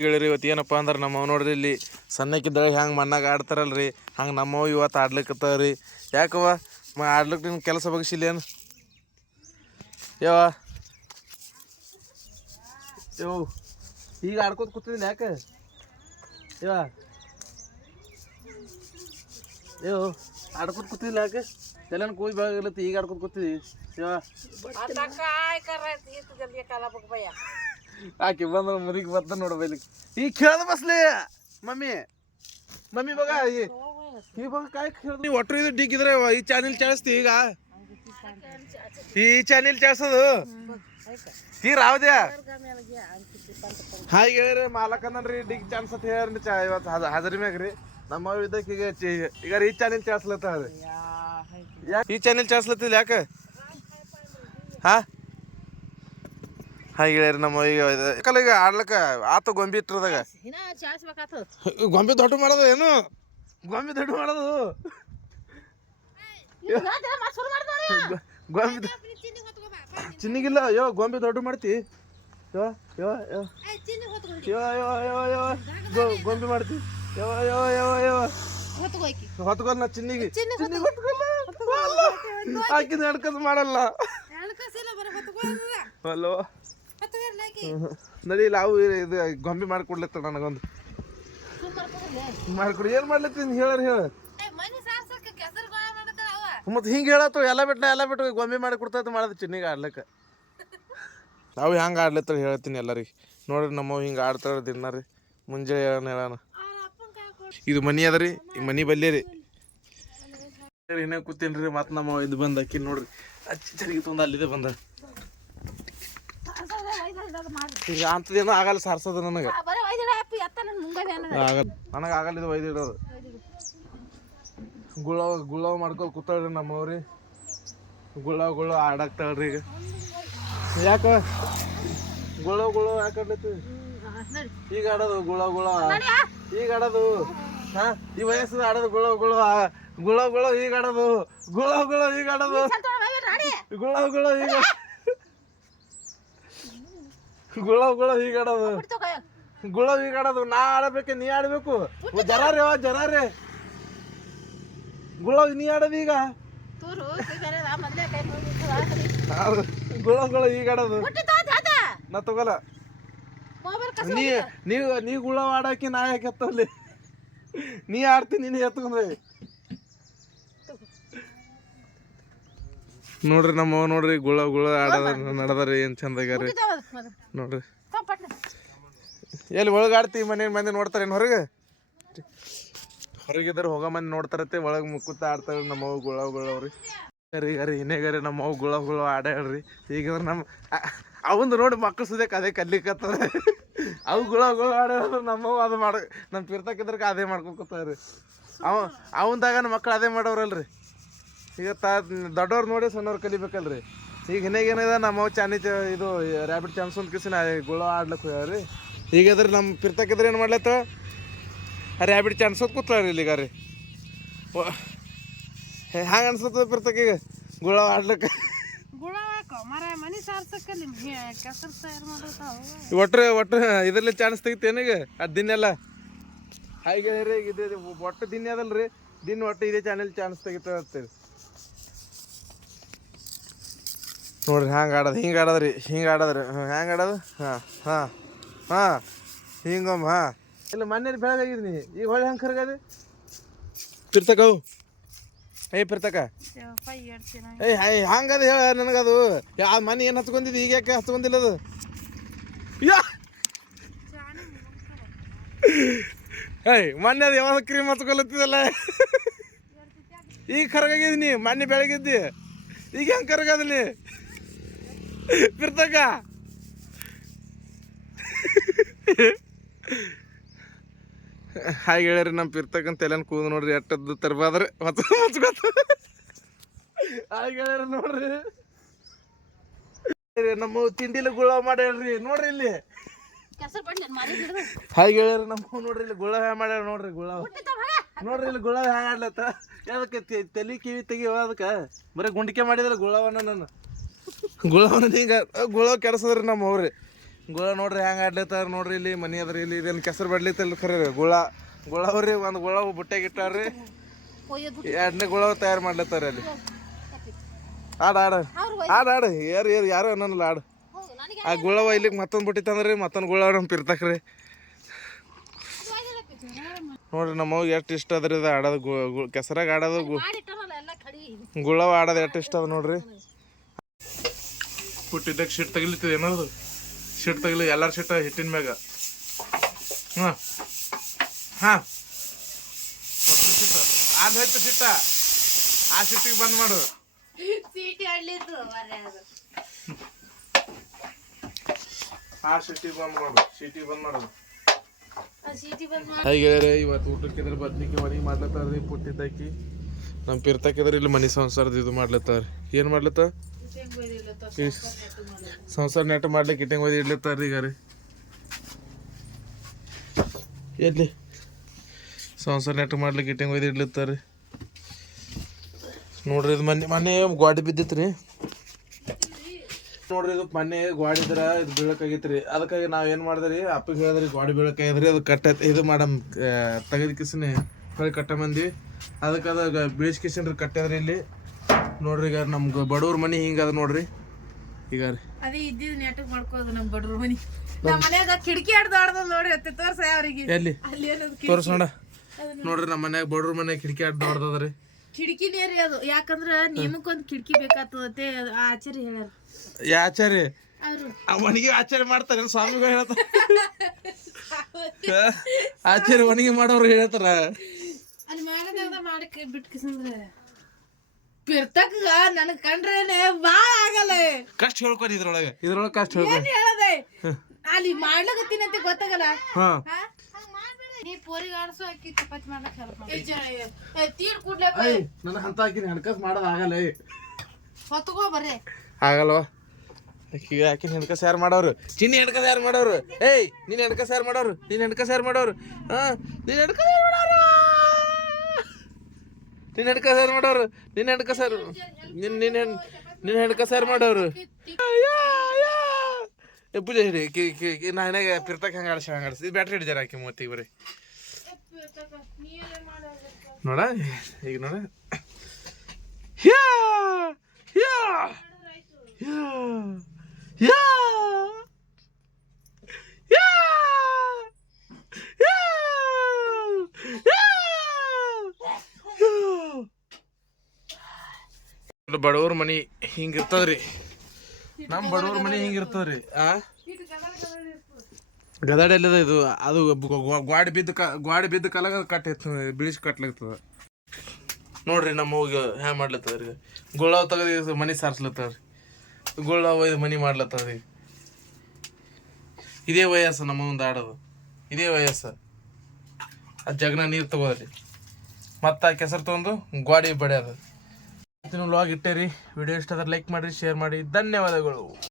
ಹೇಳಿರಿ ಇವತ್ತು ಏನಪ್ಪ ಅಂದ್ರೆ ನಮ್ಮವ್ ನೋಡ್ರಿ ಇಲ್ಲಿ ಸಣ್ಣಕ್ಕಿದ್ದಾಗ ಹೆಂಗೆ ಮಣ್ಣಾಗ ಆಡ್ತಾರಲ್ರಿ, ಹಂಗೆ ನಮ್ಮವ್ ಇವತ್ತು ಆಡ್ಲಿಕ್ಕತ್ತಾವ ರೀ. ಯಾಕವ್ವ? ಮ ಆಡ್ಲಿಕ್ಕೆ ನಿನ್ನ ಕೆಲಸ ಬಗ್ಸಿಲ್ಲ ಏನು? ಯಾವ ಯೋ ಈಗ ಆಡ್ಕೋತ ಕೂತಿದ್ದೀನಿ ಯಾಕೆ? ಯಾವ ಯೋ ಆಡ್ಕೋತ ಕೂತಿದ್ದಿಲ್ಲ ಯಾಕೆ? ಎಲ್ಲ ಕೂಯ್ ಬೆಳಗಿಲ್ಲತ್ತ ಈಗ ಆಡ್ಕೊತ ಕೂತಿದ್ದಿ ಯಾವ ಆಕೆ ಬಂದ್ರೆ ಮುದಿಗೆ ಬರ್ತ ನೋಡ್ಬೈಲಿ ಈ ಕೇಳ್ದ ಬಸ್ಲಿ ಮಮ್ಮಿ. ಮಮ್ಮಿ ಬಗ ಈ ಬಗ ಕಾಯ್ ಕೇಳ್ದ ನೀವು ಒಟ್ಟು ಇದು ಡಿಕ್ಕಿದ್ರೆ ಈ ಚಾನೆಲ್ ಚಾಳಿಸ್ತಿ ಈಗ. ಈ ಚಾನೆಲ್ ಚಾಳಿಸೋದು. ಈ ರಾವ್ದೆ ಹಾಗೆ ಹೇಳಿರಿ ಮಾಲಕನನ್ರಿ ಡಿಗ್ ಚಾನ್ಸ್ ಅಂತ ಹೇಳ್ರಿ ಚಾ ಇವತ್ತು ಹಾಜರಿ ಮ್ಯಾಗ್ರಿ ನಮ್ಮ ಇದಕ್ಕೆ ಈಗ ಈಗ ಈ ಚಾನೆಲ್ ಚಾಳಿಸ್ಲತ್ತ ಈ ಚಾನೆಲ್ ಚಾಳಿಸ್ಲತ್ತಿಲ್ಲ ಯಾಕೆ? ಹಾ? ಹಾಗೆ ಹೇಳ್ಯಾರಿ ನಮ್ಮ ಈಗ ಕಲ ಈಗ ಆಡ್ಲಕ್ಕ ಆತು ಗೊಂಬಿ ಇಟ್ಟರದಾಗ. ಗೊಂಬೆ ಚಾಸ್ಬೇಕಾಗ್ತದ ದೊಡ್ಡ ಮಾಡೋದು ಏನು? ಗೊಂಬೆ ದೊಡ್ಡ ಮಾಡೋದು. ಗೊಂಬಿ ಚಿನ್ನಿಗಿಲ್ಲ ಯೋ ಗೊಂಬೆ ದೊಡ್ಡ ಮಾಡ್ತಿ. ಯೋ ಯೋ ಯೋ. ಯೋ ಯೋ ಯೋ ಯೋ. ಗೊಂಬೆ ಮಾಡ್ತಿ. ಯೋ ಯೋ ಯೋ ಯೋ. ಹೊತ್ಕೊಲ್ಲ ನಾ ಚಿನ್ನಿಗೆ. ಹಾಕಿದ ನಡ್ಕಸ್ ಮಾಡಲ್ಲ. ಹಲೋ. ನಡಿ ಅವು ಇದು ಗೊಂಬೆ ಮಾಡ್ಕೊಡ್ಲತ್ತ ನನಗೊಂದು. ಮಾಡ್ಕೊಡಿ ಏನ್ ಮಾಡ್ಲತ್ತೀನಿ ಹೇಳರ್ ಹೇಳ. ಮತ್ತೆ ಹಿಂಗೆ ಹೇಳತ್ತು ಎಲ್ಲ ಬಿಟ್ಟು ಎಲ್ಲ ಬಿಟ್ಟು ಗೊಂಬೆ ಮಾಡಿ ಕೊಡ್ತೈತೆ ಮಾಡೋದು ಚಿನ್ನಿಗೆ ಆಡ್ಲಿಕ್ಕೆ. ನಾವು ಹೆಂಗೆ ಆಡ್ಲತ್ತ ಹೇಳ್ತೀನಿ ಎಲ್ಲರಿಗೆ. ನೋಡ್ರಿ ನಮ್ಮವ್ ಹಿಂಗೆ ಆಡ್ತಾರ ದಿನ ರೀ ಮುಂಜಾನೆ ಹೇಳೋಣ ಹೇಳೋಣ ಇದು ಮನಿ ಅದ ರೀ ಈ ಮನಿ ಬಲ್ಲೆ ರೀ. ಇನ್ನೇ ಕೂತೀನಿ ರೀ ಮತ್ತೆ ನಮ್ಮ ಇದು ಬಂದ ಅಕ್ಕಿ ನೋಡ್ರಿ. ಅಚ್ಚರಿಗೆ ತೊಂದ ಅಲ್ಲಿದೆ ಬಂದ. ಈಗ ಅಂಥದ್ದೇನೋ ಆಗಲ್ಲ ಸಾರ್ಸೋದು ನನಗೆ. ಆಗಲ್ಲ. ನನಗೆ ಆಗಲ್ಲ ಇದು ಒಯ್ದಿಡೋದು ಗುಳವ ಗುಳವ ಮಾಡ್ಕೊ ಕೂತಾಳ್ರಿ ನಮ್ಮವ್ರಿ. ಗುಳವ ಗುಳವ ಆಡಾಕ್ತಾಳ್ರಿ ಈಗ. ಯಾಕ? ಗುಳವ ಗುಳವ ಯಾಕಡ್ಲತ್ತಿ ಈಗ ಆಡೋದು ಗುಳ ಗುಳ ಈಗ ಆಡೋದು ಹಾ? ಈ ವಯಸ್ಸು ಆಡೋದು ಗುಳ ಗುಳ ಗುಳ ಗುಳ ಈಗ ಆಡೋದು. ಗುಳ ಗುಳ ಈಗ ಆಡೋದು. ಗುಳ ಗುಳವ ಈಗ ಗುಳ ಆಡೋದು ಗುಳವ ಈಗ ಆಡೋದು ನಾ ಆಡಬೇಕು ನೀ ಆಡಬೇಕು. ಜರಾರಿ ಅವ ಜರಾರಿ. ಗುಳವ ನೀ ಆಡೋದು ಈಗ. ಗುಳ ಗುಳ ಆಡೋದು ನಾ ತಗೋಲ್ಲ. ನೀ ನೀವು ನೀ ಗುಳ ಆಡಾಕಿ ನಾ ಯಾಕೆ ಎತ್ತಲ್ಲಿ ನೀ ಆಡ್ತೀನಿ ನೀನು ಎತ್ಕೊಂಡ್ರೆ. ನೋಡ್ರಿ ನಮ್ಮ ನೋಡ್ರಿ ಗುಳ ಗುಳ ಆಡದ ನಡದ್ರಿ ಏನ್ ಚಂದ ಆಗ್ಯಾರಿ ನೋಡ್ರಿ. ಎಲ್ಲಿ ಒಳಗಾಡ್ತಿ ಆಡ್ತಿ ಮನೆ ಮಂದಿ ನೋಡ್ತಾರೇನು ಹೊರಗೆ? ಹೊರಗಿದ್ರೆ ಹೋಗೋ ಮಂದಿ ನೋಡ್ತಾರತ್ತೆ ಒಳಗೆ ಮುಕ್ಕುತ್ತ ಆಡ್ತಾರೆ ನಮ್ಮ ಅವು ಗುಳ ಗುಳವ್ರಿ ಗರಿ ಗರಿ ಇನ್ನೇಗರಿ ನಮ್ಮ ಅವು ಗುಳ ಗುಳ ಆಡ್ಯಾಳ್ರಿ. ಈಗ ನಮ್ಮ ಅವಂದು ನೋಡಿ ಮಕ್ಕಳು ಸುದ್ಯಕ್ಕೆ ಅದೇ ಕಲಿಕತ್ತಾರ ಅವು ಗುಳ ಗುಳ ಆಡ್ಯಾರ ನಮ್ಮವು ಅದು ಮಾಡ ನಮ್ಮ ಪಿರ್ತಕ್ಕಿದ್ರಕ್ಕೆ ಅದೇ ಮಾಡ್ಕೊತಾರ್ರಿ ಅವ ಅವಂದಾಗ ಮಕ್ಳು ಅದೇ ಮಾಡೋರಲ್ರಿ. ಈಗ ತಾ ದೊಡ್ಡವ್ರು ನೋಡಿ ಸಣ್ಣವ್ರು ಕಲಿಬೇಕಲ್ರಿ. ಈಗ ಹಿನ್ನಾಗ ಏನಿದೆ ನಮ್ಮ ಚಾನಿ ಚ ಇದು ರ್ಯಾಬಿಡ್ ಚಾನ್ಸ್ ಒಂದು ಕಿಸಿನ ಗುಳ ಆಡ್ಲಕ್ಕೆ ಹೋಗ್ಯಾವ್ರಿ. ಈಗ ಅದ್ರ ನಮ್ಮ ಪಿರ್ತಕ್ಕಿದ್ರೆ ಏನು ಮಾಡ್ಲತ್ತ? ರ್ಯಾಬಿಡ್ ಚಾನ್ಸ್ ಹೊತ್ತು ಕೂತ್ಲಾರಿ ಇಲ್ಲಿಗ ರೀ. ಹ್ಯಾಂಗ ಅನ್ಸತ್ತದ ಪಿರ್ತಕ್ಕೀಗ ಗುಳ ಆಡ್ಲಿಕ್ಕೆ ಒಟ್ರೆ ಒಟ್ರೆ ಇದರಲ್ಲಿ ಚಾನ್ಸ್ ತೆಗಿತೇನೀಗ ಅದು ದಿನೆಲ್ಲ ಹಾಗೆ ರೀ ಇದು ಒಟ್ಟು ದಿನ ಅದಲ್ರಿ. ದಿನ ಒಟ್ಟು ಇದೇ ಚಾನೆಲ್ ಚಾನ್ಸ್ ತೆಗಿತಾ ಇರ್ತೀರಿ. ನೋಡ್ರಿ ಹ್ಯಾಂಗೆ ಆಡೋದು ಹಿಂಗೆ ಆಡೋದ್ರಿ ಹಿಂಗೆ ಆಡೋದ್ರಿ ಹ್ಯಾಂಗೆ ಆಡೋದು? ಹಾಂ ಹಾಂ ಹಾಂ ಹಿಂಗಮ್ಮ ಹಾಂ. ಇಲ್ಲ ಮೊನ್ನೆ ಬೆಳಗಾಗಿದ್ನಿ ಈಗ ಹೊಳೆ ಹಂಗೆ ಕರ್ಗದು? ಪಿರ್ತಕವು ಏ ಪಿರ್ತಕ. ಹೈ ಹಂಗದ ಹೇಳ ನನಗದು? ಯಾ ಮನೆ ಏನು ಹತ್ಕೊಂಡಿದ್ದು ಈಗ ಯಾಕೆ ಹತ್ಕೊಂಡಿಲ್ಲ ಅದು? ಯಾ! ಏಯ್ ಮೊನ್ನೆ ಅದು ಯಾವಾಗ ಕ್ರೀಮ್ ಹಚ್ಕೊಳತ್ತಿದಲ್ಲ ಈಗ ಕರಗಾಗಿದ್ದೀನಿ ಮೊನ್ನೆ ಬೆಳಗಿದ್ದಿ. ಈಗ ಹೆಂಗೆ ಕರಗದನಿ ಬಿರ್ತಕ ಹಾಗೆ ಹೇಳ್ರಿ ನಮ್ಮ ಪಿರ್ತಕ್ಕಂತ ತಲೆನ ಕೂದು ನೋಡ್ರಿ ಎಟ್ಟದ್ದು ತರ್ಬಾದ್ರೆ. ಹೊತ್ತು ಹಚ್ಕೊತ ಹಾಗೆ ಹೇಳ್ರಿ ನೋಡ್ರಿ. ನಮ್ಮ ತಿಂಡಿಲಿ ಗುಳ ಮಾಡ್ಯಾಳ್ರಿ ನೋಡ್ರಿ ಇಲ್ಲಿ. ಹಾಗೆ ಹೇಳ್ರಿ ನಮ್ಮ ನೋಡ್ರಿ ಇಲ್ಲಿ ಗುಳ ಹ್ಯಾ ಮಾಡ್ಯಾರ ನೋಡ್ರಿ ಗುಳ. ನೋಡ್ರಿ ಇಲ್ಲಿ ಗುಳ ಹ್ಯಾ ಆಡ್ಲತ್ತ ಯಾವ್ದಕ್ಕೆ ತಲೆ ತಲಿ ಕಿವಿ ತೆಗಿಯೋ ಅದಕ್ಕೆ. ಬರೀ ಗುಂಡಿಕೆ ಮಾಡಿದ್ರೆ ಗುಳವನ್ನ ನಾನು. ಗುಳವನ್ನ ಹಿಂಗ ಗುಳ ಕೆಡಸದ್ರಿ ನಮ್ಮ ಅವ್ರಿ. ಗುಳ ನೋಡ್ರಿ ಹ್ಯಾಂಗ ಆಡ್ಲತ್ತಾರ ನೋಡ್ರಿ ಇಲ್ಲಿ, ಮನಿ ಅದ್ರಿ ಇಲ್ಲಿ, ಇದೇನು ಕೆಸರು ಬಡ್ಲಿತ್ತಲ್ಲ ಖರೆ ರೀ. ಗುಳ ಗುಳವ್ರಿ ಒಂದು ಗುಳ ಬುಟ್ಟ್ಯಾಗ ಇಟ್ಟಾರ್ರಿ. ಎರಡನೇ ಗುಳ ತಯಾರು ಮಾಡ್ಲತ್ತಾರ ಅಲ್ಲಿ. ಆಡ ಆಡ ಆಡ ಆಡ, ಏರ್ ಏರ್, ಯಾರು ಅನ್ನಲ್ಲ ಆಡು. ಆ ಗುಳವ ಇಲ್ಲಿಗೆ ಮತ್ತೊಂದು ಬಿಟ್ಟಿತ್ತಂದ್ರಿ ಮತ್ತೊಂದು ಗುಳ ನಮ್ಮ ಪಿರ್ತಕ್ರಿ. ನೋಡ್ರಿ ನಮ್ಮವ್ಗೆ ಎಷ್ಟು ಇಷ್ಟ ಅದ್ರಿ ಇದು ಆಡೋದು ಕೆಸರಾಗ ಆಡೋದು ಗುಳವ ಆಡೋದು ಎಷ್ಟು ಇಷ್ಟ ಅದ ನೋಡ್ರಿ. ಹುಟ್ಟಿದ್ದಾಗ ಶಿಟ್ ತಗಿಲಿತ್ತಿದೆ ಏನದು ಶಿಟ್ ತಗಲಿ ಎಲ್ಲಾರ ಶಿಟ್ ಹಿಟ್ಟಿನ ಮ್ಯಾಗ. ಹಾಂ. ಹಾಂ. ಅದು ಹಚ್ಚು ಶಿಟ್ಟ ಆ ಶಿಟ್ಟಿಗೆ ಬಂದ್ ಮಾಡು. ಆ ಶಿಟ್ಟಿಗೆ ಬಂದ್ ಮಾಡು. ಶಿಟ್ಟಿಗೆ ಬಂದ್ ಮಾಡೋದು ಹಾಗೆ ಇವತ್ತು ಊಟಕ್ಕೆ ಇದ್ರ ಬದ್ನಿಕೆ ಮನಿ ಮಾಡ್ಲತ್ತಾರ್ರಿ ಪುಟ್ಟಿದ್ದಾಕಿ ನಮ್ಮ ಪಿರ್ತಕ್ಕಿದ್ರೆ ಇಲ್ಲಿ ಮನಿ ಸಂಸಾರದ ಇದು ಮಾಡ್ಲತ್ತಾರ ಏನು ಮಾಡ್ಲತ್ತ? ಸಂಸಾರ ನೆಟ್ ಮಾಡ್ಲಿಕ್ಕೆ ಇಟ್ಟಂಗೆ ಒಯ್ದು ಇಡ್ಲತ್ತಾರ ಈಗ ರೀ. ಎಲ್ಲಿ? ಸಂಸಾರ ನೆಟ್ ಮಾಡ್ಲಿಕ್ಕೆ ಇಟ್ಟಂಗೆ ಒಯ್ದು ಇಡ್ಲತ್ತಾರ ನೋಡ್ರಿ ಇದು ಮೊನ್ನೆ ಮೊನ್ನೆ ಗಾಡಿ ಬಿದ್ದಿತ್ತು ರೀ. ನೋಡ್ರಿ ಇದು ಮೊನ್ನೆ ಗಾಡಿ ಇದ್ರ ಇದು ಬೀಳಕಾಗಿತ್ರಿ ಅದಕ್ಕಾಗಿ ನಾವ್ ಏನ್ ಮಾಡಿದ್ರಿ ಅಪ್ಪಿಗೆ ಹೇಳಿದ್ರಿ ಗಾಡಿ ಬೀಳಕಾಗಿದ್ರಿ ಅದು ಕಟ್ಟ ಇದು ಮಾಡಮ್ ತೆಗೆದ ಕಿಸನೆ ಹೊಳಿ ಕಟ್ಟ ಬಂದ್ವಿ ಅದಕ್ಕೆ ಅದ ಬೀಳ್ಸ್ ಕಿಸನ್ರಿ ಕಟ್ಟದ್ರಿ ಇಲ್ಲಿ ನೋಡ್ರಿ ಈಗ ನಮ್ಗೆ ಬಡವ್ರ ಮನೆ ಹಿಂಗ ಅದ ನೋಡ್ರಿ. ಈಗ ರೀ. ಅದೇ ಇದ್ದಿದ್ ನೆಟ್ಟಗ್ ಮಾಡ್ಕೋದು ನಮ್ ಬಡ್ರ ಮನಿ. ನಮ್ಮ ಮನ್ಯಾಗ ಕಿಟಕಿ ಆಡ್ದು ಆಡ್ದ ನೋಡ್ರಿ ಅತ್ತೆ ತೋರ್ಸ ಅವ್ರಿಗೆ ಎಲ್ಲಿ? ಅಲ್ಲಿ ಏನದು ತೋರ್ಸೋಣ ನೋಡ್ರಿ ನಮ್ಮ ಮನ್ಯಾಗ ಬಡವ್ರ ಮನೆ ಕಿಟಕಿ ಅಡ್ಡ ನೋಡ್ದದ್ರಿ ಕಿಟಕಿನೇ ರೀ ಅದು. ಯಾಕಂದ್ರ ನಿಮಗೊಂದ್ ಕಿಟಕಿ ಬೇಕಾಗ್ತದತ್ತೆ ಆಚಾರ್ಯ ಹೇಳ್ಯಾರ. ಆಚಾರ್ಯ? ಅವ್ರು. ಆ ಮನಿಗೆ ಆಚಾರ್ಯ ಮಾಡ್ತಾರೆ ಸ್ವಾಮಿಗಳು ಹೇಳ್ತಾರ? ಆಚಾರ್ಯ ಒಣಗಿ ಮಾಡೋರು ಹೇಳ್ತಾರ? ಅಲ್ಲಿ ಮಾಡದಾಗ ಮಾಡಕ್ಕೆ ಬಿಟ್ಕಿಸಂದ್ರ. ಪಿರ್ತಕ್ಕ ನನ್ ಕಂಡ್ರೇನೆ ಬಾಳ ಆಗಲ್ಲ. ಕಷ್ಟ ಹೇಳ್ಕೊರಿ ಇದ್ರೊಳಗೆ. ಇದ್ರೊಳಗೆ ಕಷ್ಟ ಏನ್ ಹೇಳದೆ? ಅಲ್ಲಿ ಮಾಡ್ಲಕತ್ತೀನಂತ ಗೊತ್ತಾಗಲ್ಲ? ಹಾ. ನೀ ಪೋರಿಗೆ ಆಡ್ಸು ಅಕ್ಕಿ ಚಪಾತಿ ಮಾಡ್ಲಕ್ ಹೆಲ್ಪ್ ತೀರ್ ಕೂಡ್ಲೆ ಏಯ್ ನನ್ನ ಹಂತ ಹಾಕಿನಿ ಹಣಕಾಸು ಮಾಡೋದು ಆಗಲ್ಲ ಏಯ್. ಹೊತ್ಕೋ ಬರ್ರೆ. ಆಗಲ್ವಾ? ಆಕಿ ಆಕಿನ ಹೆಣ್ಕಸ್ ಯಾರು ಮಾಡೋರು? ಚಿನ್ನಿ ಹೆಣ್ಕಸ ಯಾರು ಮಾಡೋರು? ಏಯ್ ನೀನ್ ಹೆಣ್ಕಸ ಯಾರು ಮಾಡೋರು? ನೀನ್ ಹೆಣ್ಕಸ ಯಾರು ಮಾಡೋರು? ಹಾ ನೀನ್ ಹೆಣ್ಕಸ ಯಾರು ಮಾಡೋರು? ನಿನ್ ಹೆಣ್ಕಸ್ ಸಾರು ಮಾಡೋರು? ನಿನ್ನ ಹೆಣ್ಕಸ್ ಸಾರು ನಿನ್ನ ನಿನ್ನ ಹೆಣ್ ನಿನ್ನ ಹೆಣ್ಕಸ್ ಸಾರು ಮಾಡೋರು? ಪೂಜೆ ಹಿಡಿ ಕಿ ಕಿ ಕಿ ನಾ ಏನಾಗ ಪಿರ್ತಕ್ಕೆ ಹಂಗೆ ಆಡ್ಸಿ ಹಂಗೆ ಆಡ್ಸಿ. ಬ್ಯಾಟ್ರಿ ಹಿಡಿದಾರ ಆಕಿ ಮೂವತ್ತಿಗೆ ಬರೀ. ನೋಡ, ಈಗ ನೋಡ. ಯಾ ಯಾ ಯಾ ಬಡವ್ರ ಮನಿ ಹಿಂಗಿರ್ತದ್ರಿ. ನಮ್ಮ ಬಡವ್ರ ಮನಿ ಹಿಂಗಿರ್ತದ್ರಿ. ಆ? ಗದಾಡ ಎಲ್ಲದ ಇದು? ಅದು ಗ್ವಾಡಿ ಬಿದ್ದ ಕ ಗ್ವಾಡಿ ಬಿದ್ದ ಕಾಲಾಗ ಕಟ್ ಬಿಳಿಸಿ ಕಟ್ಲಾಗ್ತದ ನೋಡ್ರಿ ನಮ್ಮ ಹೋಗಿ ಹ್ಯಾ ಮಾಡ್ಲತ್ತದ್ರಿ. ಗುಳ್ಳ ತೆಗೆದು ಮನಿ ಸಾರ್ಸ್ಲತ್ತದ್ರಿ. ಗುಳ್ಳ ಒಯ್ದು ಮನಿ ಮಾಡ್ಲತ್ತದ್ರಿ. ಇದೇ ವಯಸ್ಸು ನಮ್ಮ ಒಂದು ಆಡೋದು. ಇದೇ ವಯಸ್ಸು. ಆ ಜಗನ ನೀರು ತಗೋದ್ರಿ ಮತ್ತೆ ಆ ಕೆಸರು ತೊಗೊಂಡು ಗ್ವಾಡಿ ಬಡಿಯೋದು. ಲಾಗ್ ಇಟ್ಟೇರಿ. ವಿಡಿಯೋ ಇಷ್ಟ ಲೈಕ್ ಮಾಡಿರಿ ಶೇರ್ ಮಾಡಿ ಧನ್ಯವಾದಗಳು.